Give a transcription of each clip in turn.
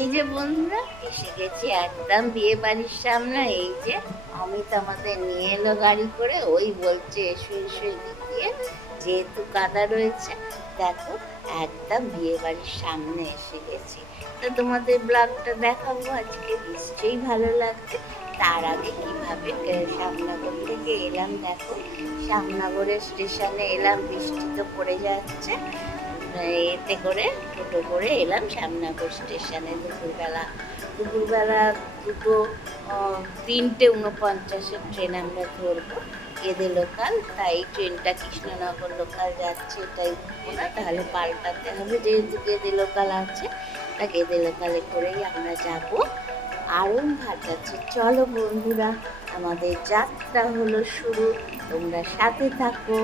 এই যে বন্ধুরা, এসে গেছি একদম বিয়ে বাড়ির সামনে। এই যে অমিত আমাদের নিয়ে এলো গাড়ি করে, ওই বলছে, এসো এসো দিয়ে। যেহেতু কাদা রয়েছে, দেখো, একদম বিয়ে বাড়ির সামনে এসে গেছি। তো তোমাদের ব্লগটা দেখাবো আজকে, নিশ্চয়ই ভালো লাগছে তার আগে কীভাবে শ্যামনগর থেকে এলাম, দেখো। শ্যামনগরের স্টেশনে এলাম, বৃষ্টি তো পড়ে যাচ্ছে। এতে করে টোটো করে এলাম শ্যামনগর স্টেশনে দুপুরবেলা। দুপুরবেলা দুটো তিনটে উনপঞ্চাশের ট্রেন আমরা ধরবো। গেদে লোকাল, তাই ট্রেনটা কৃষ্ণনগর লোকাল যাচ্ছে, এটাই না। তাহলে পাল্টাতে হবে, যেহেতু গেদে লোকাল আছে, তা গেদে লোকালে করেই আমরা যাব। আরম ঘাট আছে। চলো বন্ধুরা, আমাদের যাত্রা হলো শুরু। তোমরা সাথে থাকো,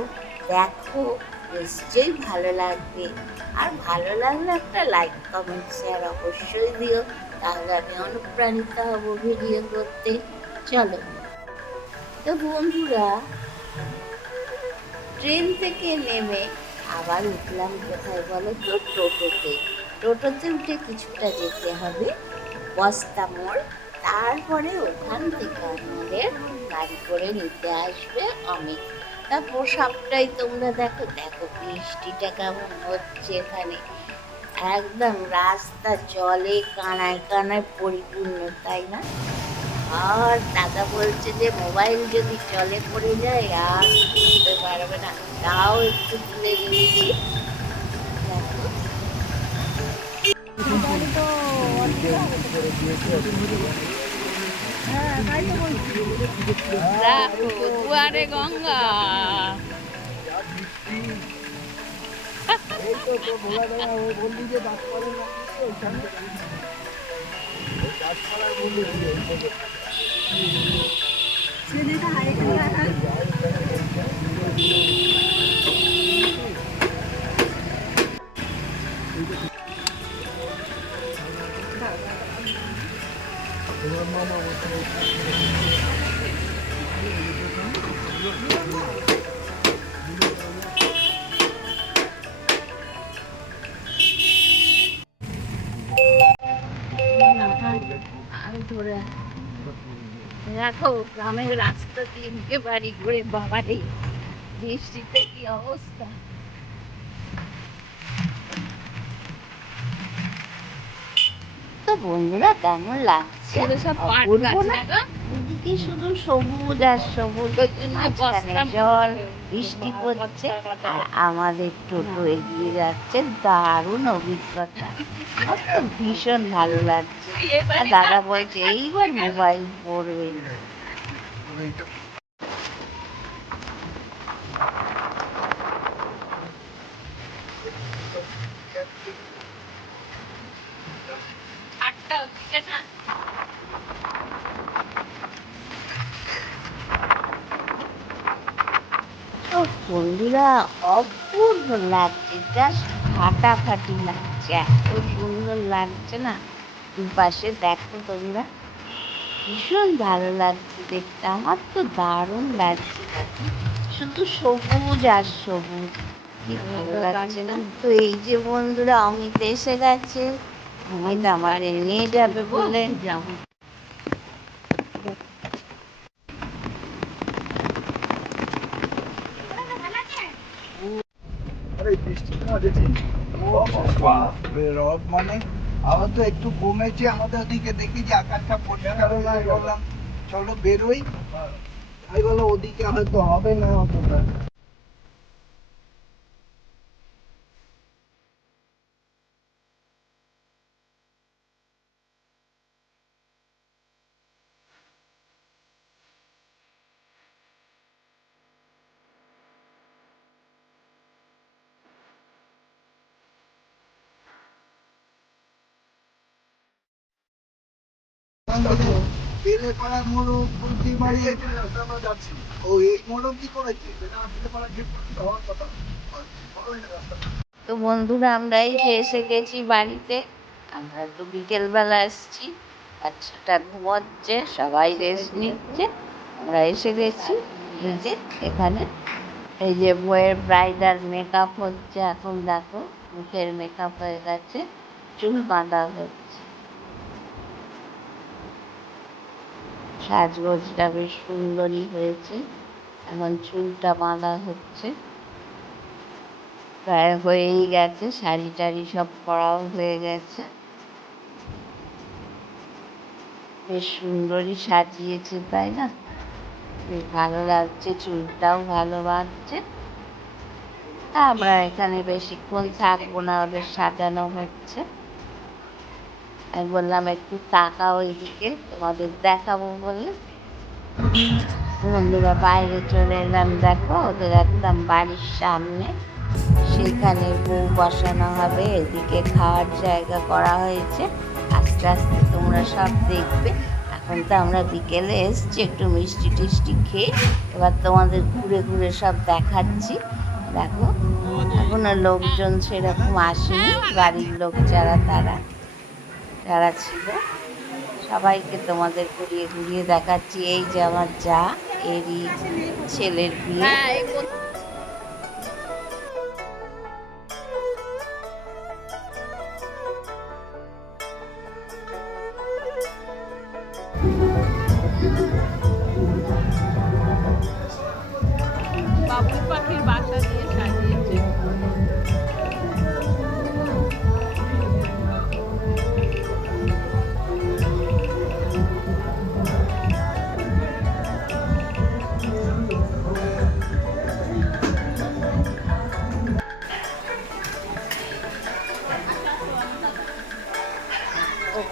দেখো। নিশ্চয়ই ভালো লাগবে। আর ভালো লাগলে একটা লাইক কমেন্ট শেয়ার অবশ্যই দিও। তাহলে আমি অনুপ্রাণিত হব ভিডিও করতে। চলো। তো বন্ধুরা ট্রেন থেকে নেমে আবার উঠলাম কোথায় বলো তো? টোটোতে। টোটোতে উঠে কিছুটা যেতে হবে। বস্তা মোড়। তারপরে ওখান থেকে আমাদের গাড়ি করে নিতে আসবে অমিত। তারপর সবটাই তোমরা দেখো দেখো বৃষ্টিটা কেমন হচ্ছে এখানে একদম রাস্তা জলে কানায় কানায় পরিপূর্ণ তাই না আর দাদা বলছে যে মোবাইল যদি জলে পড়ে যায় আর তুলতে পারবে না তাও একটু তুলে নিয়েছি দেখো দেখো দুয়ারে গঙ্গা আমি দেখো গ্রামের রাস্তা তিনটে বাড়ি ঘুরে বাবারে বৃষ্টিতে কি অবস্থা? তো বন্ধুরা কেমন লাগছে? পুরো সব পাট গাছ না? না? এদিকে শুধু সবুজ আর সবুজ মাঝখানে জল বৃষ্টি পড়ছে। আর আমাদের টোটো এগিয়ে যাচ্ছে। দারুণ অভিজ্ঞতা। আমার ভীষণ ভালো লাগছে। আর দাদা বলছে এইবার মোবাইল পড়বে। অপূর্ব লাগছে জাস্ট ফাটাফাটি লাগছে, এত সুন্দর লাগছে না? দুপাশে দেখো তোমরা, ভীষণ ভালো লাগছে দেখতে, আমার তো দারুণ লাগছে শুধু সবুজ আর সবুজ ভালো তো এই যে বন্ধুরা, অমিত এসে গেছে। অমিত আমার নিয়ে যাবে বলে। যাব আরে বাবা রব মানে আবার তো একটু কমেছে আমাদের ওদিকে দেখি যে আকাশটা পরিষ্কার হয়ে বললাম চলো বেরোই আমি বললাম ওদিকে হয়তো হবে না অতটা আমরা যাচ্ছি। ও এই কি করেছে? যে হওয়ার কথা। তো বন্ধুরা আমরা এই যে এসে গেছি বাড়িতে। আমরা তো বিকেলবেলা এসেছি। বাচ্চাটা ঘুমোচ্ছে সবাই রেস্ট নিচ্ছে। আমরা এসে গেছি। এই যে এখানে। এই যে বইয়ের ব্রাইডাল মেকআপ হচ্ছে। এখন দেখো মুখের মেকআপ হয়ে গেছে। চুল বাঁধা হচ্ছে সাজগোজটা বেশ সুন্দরই হয়েছে। এখন চুলটা বাঁধা হচ্ছে। প্রায় হয়েই গেছে, শাড়ি টাড়ি সব পরাও হয়ে গেছে। বেশ সুন্দরই সাজিয়েছে, তাই না? বেশ ভালো লাগছে, চুলটাও ভালো বাঁধছে। আমরা এখানে বেশিক্ষণ থাকব না, ওদের সাজানো হচ্ছে। আমি বললাম, একটু তাকাও ওইদিকে তোমাদের দেখাবো বলে বন্ধুরা, বাইরে চলে এলাম, দেখো, ওদের একদম বাড়ির সামনে। সেখানে বউ বসানো হবে, এদিকে খাওয়ার জায়গা করা হয়েছে। আস্তে আস্তে তোমরা সব দেখবে। এখন তো আমরা বিকেলে এসছি, একটু মিষ্টি টিষ্টি খেয়ে। এবার তোমাদের ঘুরে ঘুরে সব দেখাচ্ছি। দেখো, এখনও লোকজন সেরকম আসেনি, বাড়ির লোক যারা, তারা। যারা ছিল সবাইকে তোমাদের ঘুরিয়ে ঘুরিয়ে দেখাচ্ছি। এই যে আমার যা এরই ছেলের বিয়ে।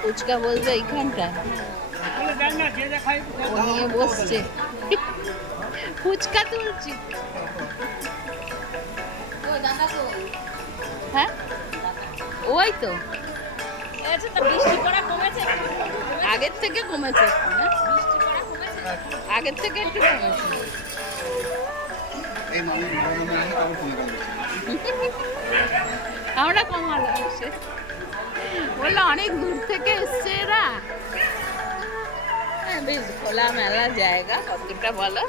ফুচকা বলবে এইখানটা নিয়ে বসছে। ফুচকা তুলছি। হ্যাঁ? ওই তো। আগের থেকে কমেছে। না? আগের থেকে একটু কমেছে। আমরা কমালো এসে বলল, অনেক দূর থেকে এসছে এরা। হ্যাঁ বেশ খোলামেলা জায়গা কতটা বলো।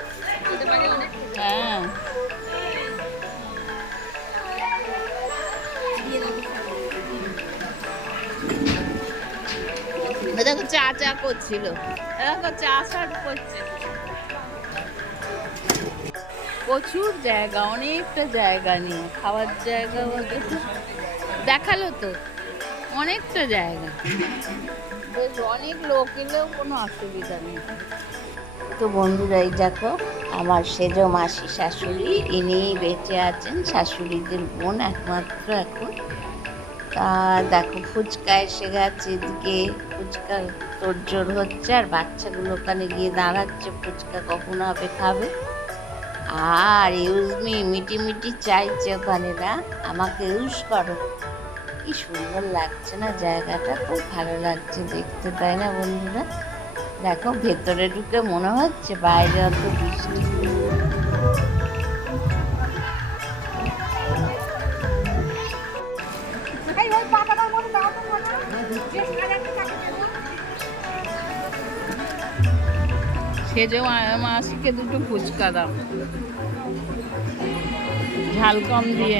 হ্যাঁ। দেখো চা চা করছিল। দেখো চা সার্ভ করছে। প্রচুর জায়গা, অনেকটা জায়গা নিয়ে, খাওয়ার জায়গা দেখাল তো। অনেকটা জায়গা। বেশ, অনেক লোক এলেও কোনো অসুবিধা নেই। তো বন্ধুরা এই দেখো, আমার সেজ মাসি শাশুড়ি ইনি বেঁচে আছেন, শাশুড়িদের বোন একমাত্র এখন। তা দেখো, ফুচকা এসে গেছে এদিকে, ফুচকা তোড়জোড় হচ্ছে, আর বাচ্চাগুলো ওখানে গিয়ে দাঁড়াচ্ছে, ফুচকা কখন হবে খাবে। আর ইউজমি মিটি মিটি চাইছে ওখানে, না? আমাকে ইউজ করো। কি সুন্দর লাগছে না জায়গাটা? খুব ভালো লাগছে দেখতে তাই না বন্ধুরা? দেখো ভেতরে ঢুকে মনে হচ্ছে বাইরে অত বৃষ্টি। সেজে মা- মাসিকে দুটো ফুচকা দাও। ঝাল কম দিয়ে।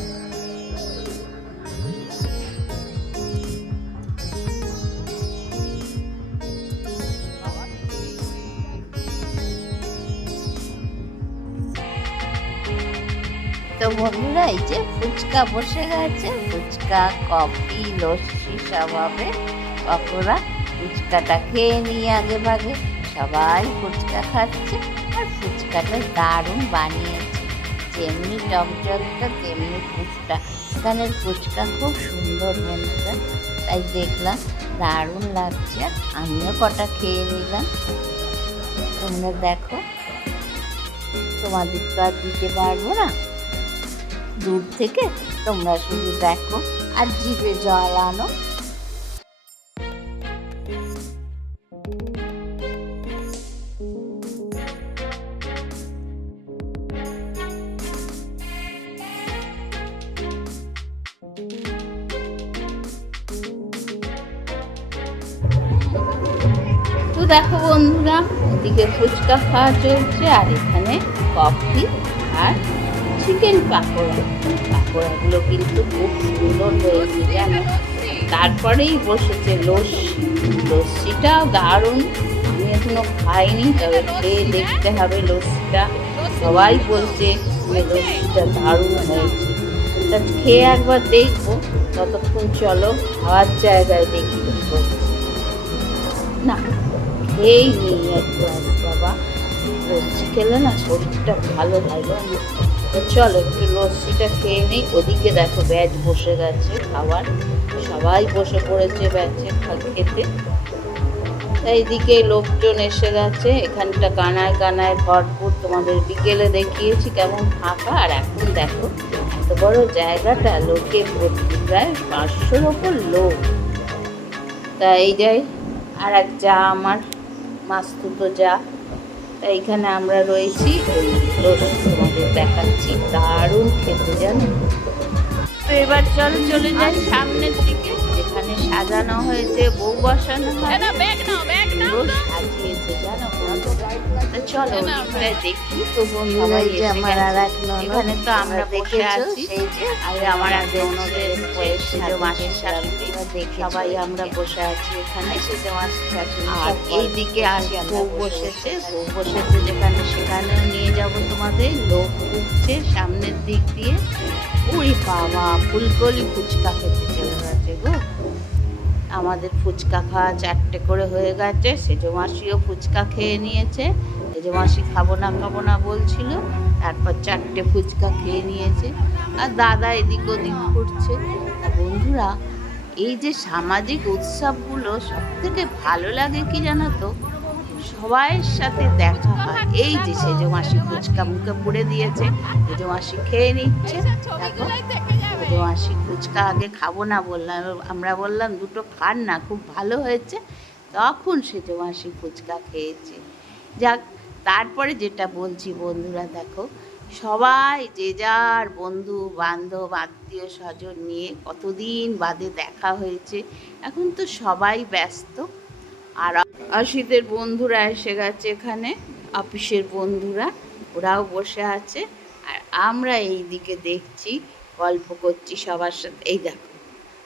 বন্ধুরা, এই যে ফুচকা বসে গেছে। ফুচকা, কফি, লস্যি সব হবে পকোড়া ফুচকাটা খেয়ে নিয়ে আগে ভাগে সবাই ফুচকা খাচ্ছে আর ফুচকাটা দারুণ বানিয়েছে। যেমনি টক জলটা তেমনি ফুচকা। এখানের ফুচকা খুব সুন্দর বন্ধুরা, তাই দেখলাম দারুণ লাগছে আমিও কটা খেয়ে নিলাম। তোমরা দেখো, তোমাদের তো আর দিতে পারব না। দূর থেকে তোমরা শুধু দেখো আর জিভে জল আনো। তো দেখো বন্ধুরা ওদিকে ফুচকা খাওয়া চলছে আর এখানে কফি আর চিকেন পাকোড়া। পাকোড়াগুলো কিন্তু খুব সুন্দর হয়েছে জানো তারপরেই বসেছে লস্যি। লস্যিটাও দারুণ। আমি এখনও খাইনি, তবে খেয়ে দেখতে হবে লস্যিটা। সবাই বলছে লস্যিটা দারুণ হয়েছে। তা খেয়ে একবার দেখব। ততক্ষণ চলো, খাওয়ার জায়গায় দেখি। না, খেয়েই নিই এক গ্লাস বাবা। লস্যি খেলে না শরীরটা ভালো লাগে। চলো একটু লস্যিটা খেয়ে নিই। ওদিকে দেখো ব্যাচ বসে গেছে খাবার সবাই বসে পড়েছে ব্যাচে খেতে। এইদিকে লোকজন এসে গেছে। এখানটা কানায় কানায় ভরপুর। তোমাদের বিকেলে দেখিয়েছি কেমন ফাঁকা। আর এখন দেখো, এত বড় জায়গাটা, লোকে ভর্তি প্রায় পাঁচশোর ওপর লোক। তা এই যাই, আর এক যা আমার। মাস্তুতো যা তা এখানে আমরা রয়েছি। লস্যি তোমাদের দেখাচ্ছি দারুণ খেতে জানো? তো এবার চলো চলে যাই সামনের দিকে যেখানে সাজানো হয়েছে বউ বসানো হয় জানো? তো চলো ওদিকটায় দেখি। তো বন্ধুরা এই যে আমার আর এক এখানে তো আমরা বসে আছি। আর আমার এক ননদের মাসির শাশুড়ি সবাই আমরা বসে আছি এখানে। আর এই দিকে আর বউ বসেছে। বউ বসেছে যেখানে সেখানেও নিয়ে যাব তোমাদের। লোক উঠছে সামনের দিক দিয়ে। উড়ি বাবা ফুলকলি ফুচকা খেতে চলে গো আমাদের ফুচকা খাওয়া চারটে করে হয়ে গেছে। সেজমাসিও ফুচকা খেয়ে নিয়েছে। সেজমাসি খাব না খাব না বলছিল, তারপর চারটে ফুচকা খেয়ে নিয়েছে। আর দাদা এদিক ওদিক ঘুরছে। বন্ধুরা, এই যে সামাজিক উৎসবগুলো সব থেকে ভালো লাগে কি জানো তো? সবাইয়ের সাথে দেখা হয়। এই যে সেজো মাসি ফুচকা মুখে পুড়ে দিয়েছে, সেজো মাসি খেয়ে নিচ্ছে। সেজো মাসি ফুচকা আগে খাব না বললাম, আমরা বললাম দুটো খান না, খুব ভালো হয়েছে। তখন সেজো মাসি ফুচকা খেয়েছে। যাক, তারপরে যেটা বলছি বন্ধুরা, দেখো, সবাই যে যার বন্ধু, বান্ধব, আত্মীয় স্বজন নিয়ে কতদিন বাদে দেখা হয়েছে, এখন তো সবাই ব্যস্ত। আর অসিতের বন্ধুরা এসে গেছে এখানে অফিসের বন্ধুরা, ওরাও বসে আছে। আর আমরা এই দিকে দেখছি, গল্প করছি সবার সাথে। এই দেখো,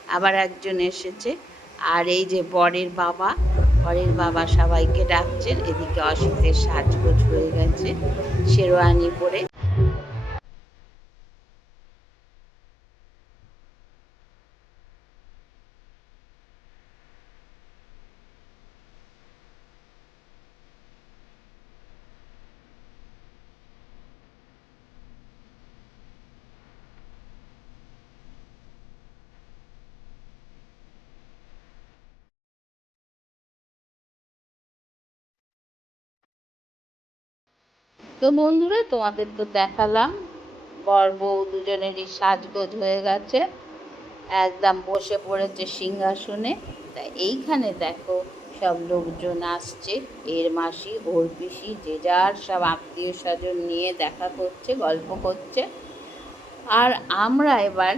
আবার একজন এসেছে। আর এই যে বরের বাবা বরের বাবা সবাইকে ডাকছেন। এদিকে অসিতের সাজগোজ হয়ে গেছে, শেরওয়ানি পরে। তো বন্ধুরা, তোমাদের তো দেখালাম বর বউ দুজনেরই সাজগোজ হয়ে গেছে। একদম বসে পড়েছে সিংহাসনে। তা এইখানে দেখো, সব লোকজন আসছে, এর মাসি, ওর পিসি, যে যার সব আত্মীয় স্বজন নিয়ে দেখা করছে, গল্প করছে। আর আমরা এবার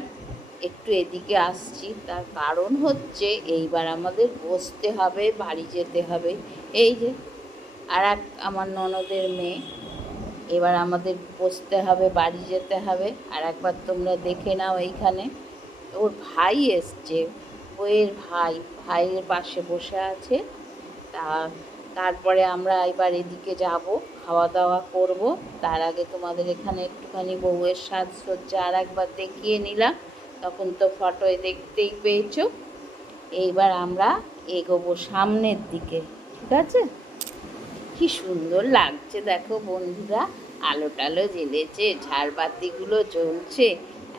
একটু এদিকে আসছি, তার কারণ হচ্ছে এইবার আমাদের বসতে হবে, বাড়ি যেতে হবে। এই যে, আর এক আমার ননদের মেয়ে। এবার আমাদের বসতে হবে, বাড়ি যেতে হবে। আর একবার তোমরা দেখে নাও এইখানে। ওর ভাই এসছে বইয়ের ভাই। ভাইয়ের পাশে বসে আছে। তা তারপরে আমরা এবার এদিকে যাব খাওয়া দাওয়া করব। তার আগে তোমাদের এখানে একটুখানি বউয়ের সাজসজ্জা আর একবার দেখিয়ে নিলাম। তখন তো ফটোয় দেখতেই পেয়েছ। এইবার আমরা এগোবো সামনের দিকে, ঠিক আছে? কি সুন্দর লাগছে দেখো বন্ধুরা। আলো টালো জ্বেলেছে, ঝাড়বাতিগুলো জ্বলছে,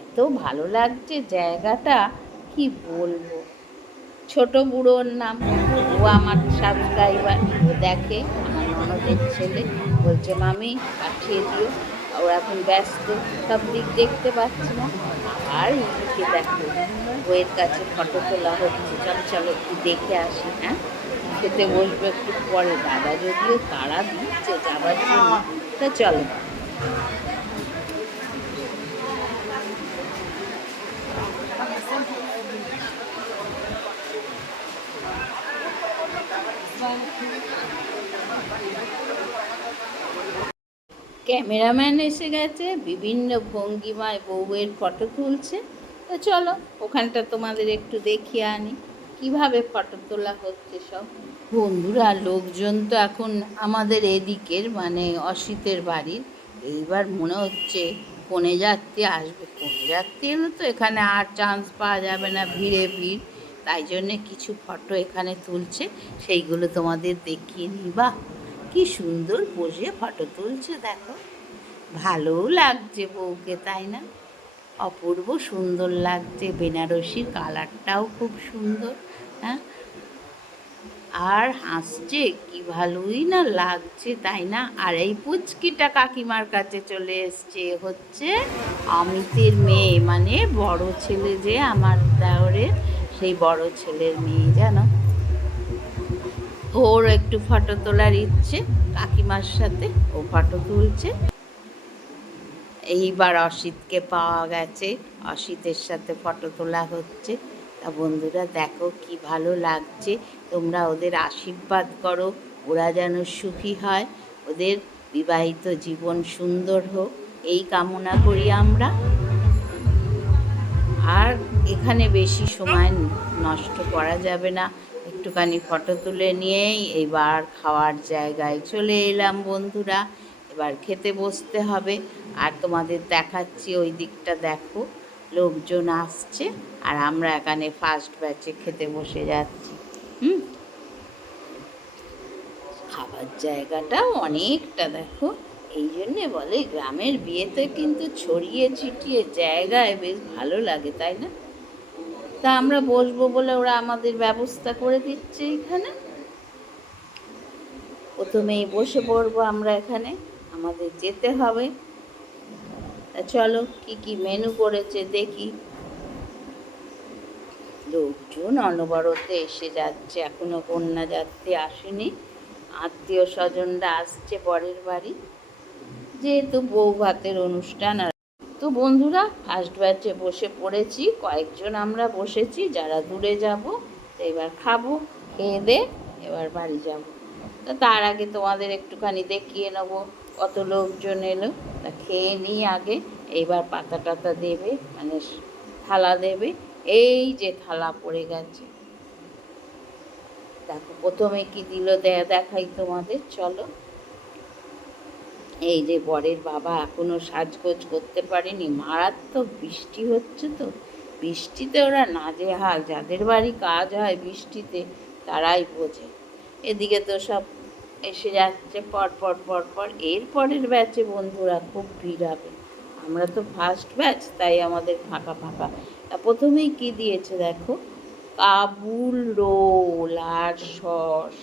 এত ভালো লাগছে জায়গাটা, কি বলব? ছোট বুড়োর নাম ও আমার সাবস্ক্রাইবার দেখে, আমার ননদের ছেলে বলছে, মামি, পাঠিয়ে দিও। ও এখন ব্যস্ত, সব দিক দেখতে পাচ্ছি না। আর এদিকে দেখো বইয়ের কাছে ফটো তোলা হচ্ছে। চলো চলো, একটু দেখে আসি হ্যাঁ? খেতে বসবো একটু পরে। দাদা যদিও তারা দিচ্ছে, যাবার জন্য। চলো। ক্যামেরাম্যান এসে গেছে, বিভিন্ন ভঙ্গিমায় বউয়ের ফটো তুলছে। তো চলো, ওখানটা তোমাদের একটু দেখিয়ে আনি। কীভাবে ফটো তোলা হচ্ছে সব? বন্ধুরা, লোকজন তো এখন আমাদের এদিকের মানে অসিতের বাড়ির এইবার মনে হচ্ছে কোনে যাত্রী আসবে, কোনে যাত্রী এলে তো এখানে আর চান্স পাওয়া যাবে না, ভিড়ে ভিড়। তাই জন্যে কিছু ফটো এখানে তুলছে, সেইগুলো তোমাদের দেখিয়ে নিই নিবা কি সুন্দর বসে ফটো তুলছে, দেখো। ভালোও লাগছে বউকে, তাই না? অপূর্ব সুন্দর লাগছে বেনারসির কালারটাও খুব সুন্দর হ্যাঁ? আর হাসছে, কি ভালোই না লাগছে, তাই না? আর এই পুচকিটা কাকিমার কাছে চলে এসছে হচ্ছে অমিতের মেয়ে মানে বড় ছেলে যে আমার দেওরের সেই বড় ছেলের মেয়ে, জানো? ওর একটু ফটো তোলার ইচ্ছে, কাকিমার সাথে ও ফটো তুলছে। এইবার অসিতকে পাওয়া গেছে, অসিতের সাথে ফটো তোলা হচ্ছে। তা বন্ধুরা দেখো কি ভালো লাগছে। তোমরা ওদের আশীর্বাদ করো, ওরা যেন সুখী হয়, ওদের বিবাহিত জীবন সুন্দর হোক, এই কামনা করি আমরা। আর এখানে বেশি সময় নষ্ট করা যাবে না। একটুখানি ফটো তুলে নিয়েই এবার খাওয়ার জায়গায় চলে এলাম বন্ধুরা। এবার খেতে বসতে হবে। আর তোমাদের দেখাচ্ছি, ওই দিকটা দেখো, লোকজন আসছে। আর আমরা এখানে ফার্স্ট ব্যাচে খেতে বসে যাচ্ছি। হুম? খাবার জায়গাটা অনেকটা দেখো। এই জন্যে বলে গ্রামের বিয়েতে কিন্তু ছড়িয়ে ছিটিয়ে জায়গায় বেশ ভালো লাগে, তাই না? তা আমরা বসবো বলে ওরা আমাদের ব্যবস্থা করে দিচ্ছে এখানে। প্রথমেই বসে পড়ব আমরা এখানে, আমাদের যেতে হবে। তা চলো কি কি মেনু করেছে দেখি। লোকজন অনবরত এসে যাচ্ছে। এখনও কন্যা যাত্রী আসেনি। আত্মীয় স্বজনরা আসছে পরের বাড়ি। যেহেতু বউ ভাতের অনুষ্ঠান আর তো বন্ধুরা ফার্স্ট ব্যাচে বসে পড়েছি। কয়েকজন আমরা বসেছি। যারা দূরে যাব এবার খাব, খেয়ে দে, এবার বাড়ি যাব। তো তার আগে তোমাদের একটুখানি দেখিয়ে নেব। কত লোকজন এলো, তা খেয়ে নিই আগে। এইবার পাতা টাতা দেবে মানে থালা দেবে। এই যে থালা পড়ে গেছে। দেখো, প্রথমে কি দিল দেখাই তোমাদের, চলো। এই যে বরের বাবা এখনও সাজগোজ করতে পারেনি, মারাত্মক বৃষ্টি হচ্ছে তো। বৃষ্টিতে ওরা না নাজেহাল, যাদের বাড়ি কাজ হয় বৃষ্টিতে তারাই বোঝে। এদিকে তো সব এসে যাচ্ছে পর পর পর পর। এর পরের ব্যাচে বন্ধুরা খুব ভিড় হবে। আমরা তো ফার্স্ট ব্যাচ তাই আমাদের ফাঁকা ফাঁকা। প্রথমেই কি দিয়েছে দেখো? কাবুল রোল আর সস।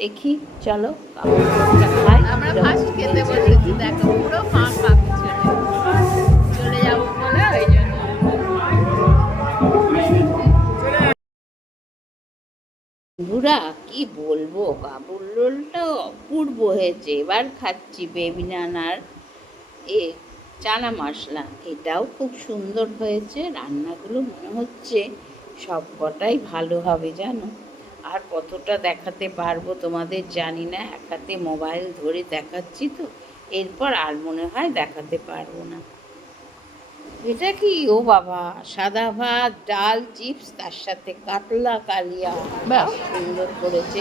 দেখি চলো কাবুল রোলটা খাই। আমরা ফার্স্ট খেতে বসেছি দেখো পুরো ফাঁকা চলে যাব বলে ওই জন্য। বন্ধুরা কি বলব? কাবুল রোলটা অপূর্ব হয়েছে। এবার খাচ্ছি বেবি নানার এ চানা মশলা। এটাও খুব সুন্দর হয়েছে রান্নাগুলো মনে হচ্ছে সব কটাই ভালো হবে জানো? আর কতটা দেখাতে পারব তোমাদের জানি না এক হাতে মোবাইল ধরে দেখাচ্ছি তো এরপর আর মনে হয় দেখাতে পারব না। এটা কি? ও বাবা সাদা ভাত ডাল চিপস তার সাথে কাতলা কালিয়া। ব্যাস। সুন্দর করেছে।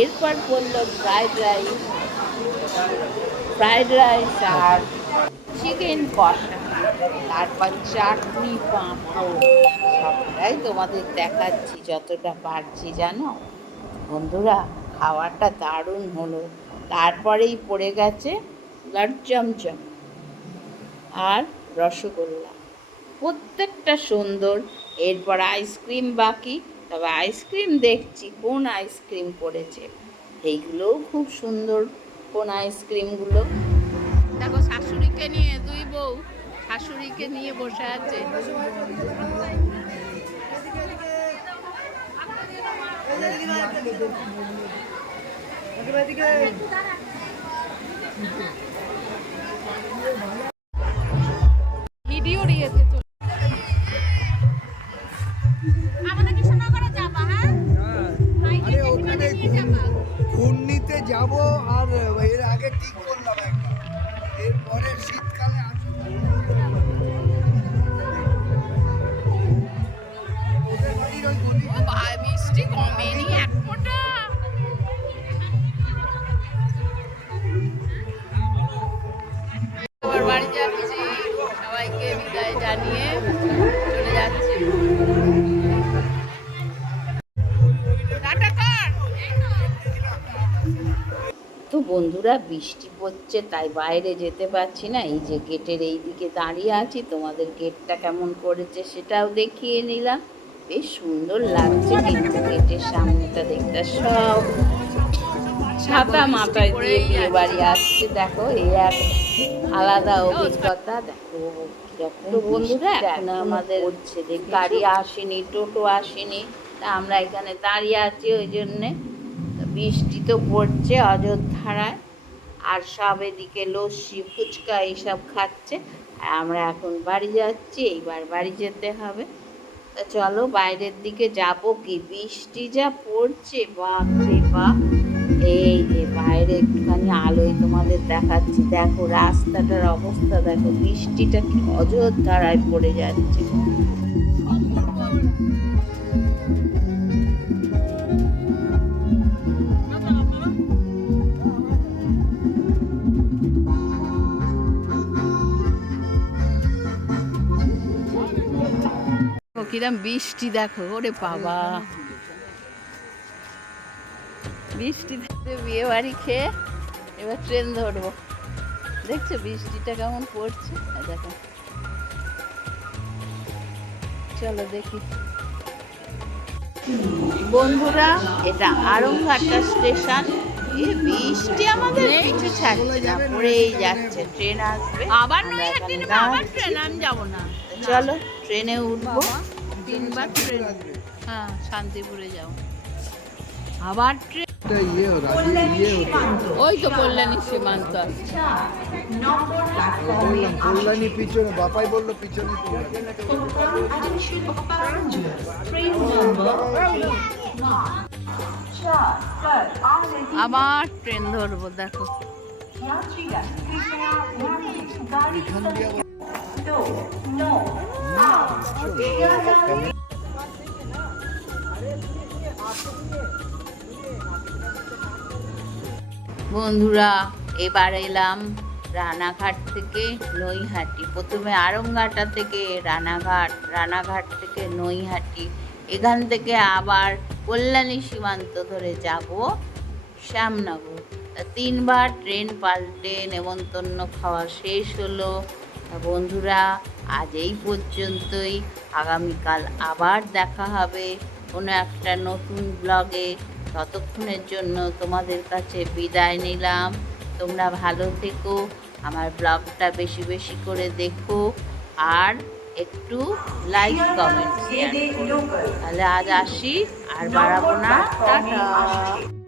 এরপর বলল ফ্রাইড রাইস ফ্রাইড রাইস আর চিকেন কষা, তারপর চাটনি, পাঁপড়, সবটাই তোমাদের দেখাচ্ছি যতটা পারছি, জানো? বন্ধুরা, খাওয়াটা দারুণ হলো। তারপরেই পড়ে গেছে লাড চমচম আর রসগোল্লা। প্রত্যেকটা সুন্দর, এরপর আইসক্রিম বাকি। তবে আইসক্রিম দেখছি, কোন আইসক্রিম পড়েছে? এইগুলোও খুব সুন্দর, কোন আইসক্রিমগুলো? শাশুড়িকে নিয়ে দুই বউ শাশুড়িকে নিয়ে বসে আছে। ভিডিও দিয়েছে তো। আমাদের কৃষ্ণনগরে যাবা হ্যাঁ? ঘূর্ণিতে যাব। আর এর আগে ঠিক করলাম একটা এরপরের শীতকালে বৃষ্টি কমেনি এক ফোঁটা। বন্ধুরা বৃষ্টি পড়ছে তাই বাইরে যেতে পারছি না। এই যে গেটের এই দিকে দাঁড়িয়ে আছি তোমাদের গেটটা কেমন করেছে সেটাও দেখিয়ে নিলাম। বেশ সুন্দর লাগছে কিন্তু গেটের সামনেটা দেখতে সব ছাতা মাথায় দিয়ে বিয়ে বাড়ি আসছে। দেখো এই এক আলাদা অভিজ্ঞতা। দেখো তো বন্ধুরা এখন আমাদের হচ্ছে গাড়ি আসেনি টোটো আসেনি। তা আমরা এখানে দাঁড়িয়ে আছি ওই জন্যে। বৃষ্টি তো পড়ছে অযোধ্যারায়। আর সব এদিকে লস্যি, ফুচকা এইসব খাচ্ছে। আর আমরা এখন বাড়ি যাচ্ছি, এইবার বাড়ি যেতে হবে। তা চলো বাইরের দিকে যাব কি? বৃষ্টি যা পড়ছে, বাপ রে বাপ। এই যে বাইরে একটুখানি আলোয় তোমাদের দেখাচ্ছি। দেখো রাস্তাটার অবস্থা, দেখো বৃষ্টিটা কি অযোধ্যারায় পড়ে যাচ্ছে। কিরম বৃষ্টি দেখো ওরে বাবা। বৃষ্টি বিয়ে বাড়ি খেয়ে এবার ট্রেন ধরবো। দেখছ বৃষ্টিটা কেমন পড়ছে? দেখো। চলো দেখি। বন্ধুরা এটা আরংঘাটা স্টেশন। এ বৃষ্টি আমাদের পিছু ছাড়ছে না পড়েই যাচ্ছে। ট্রেন আসবে। আবার আবার ট্রেন আমি যাব না। চলো ট্রেনে উঠবো। তিনবার ট্রেন হ্যাঁ শান্তিপুরে যাও। আবার ট্রেন ইয়ে ইয়ে ওই তো কল্যাণী সীমান্ত। আছে। বললাম কল্যাণী পিছনে বাপাই বলল পিছনে আবার ট্রেন ধরবো দেখো। এখান দিয়ে আবার বন্ধুরা, এবার এলাম রানাঘাট থেকে নৈহাটি। প্রথমে আরংঘাটা থেকে রানাঘাট রানাঘাট থেকে নৈহাটি। এখান থেকে আবার কল্যাণী সীমান্ত ধরে যাব শ্যামনগর। তিনবার ট্রেন পাল্টে নেমন্তন্ন খাওয়া শেষ হলো। বন্ধুরা, আজ এই পর্যন্তই। আগামীকাল আবার দেখা হবে কোনো একটা নতুন ব্লগে। ততক্ষণের জন্য তোমাদের কাছে বিদায় নিলাম। তোমরা ভালো থেকো, আমার ব্লগটা বেশি বেশি করে দেখো, আর একটু লাইক কমেন্ট তাহলে আজ আসি, আর বাড়াবো না। টাটা।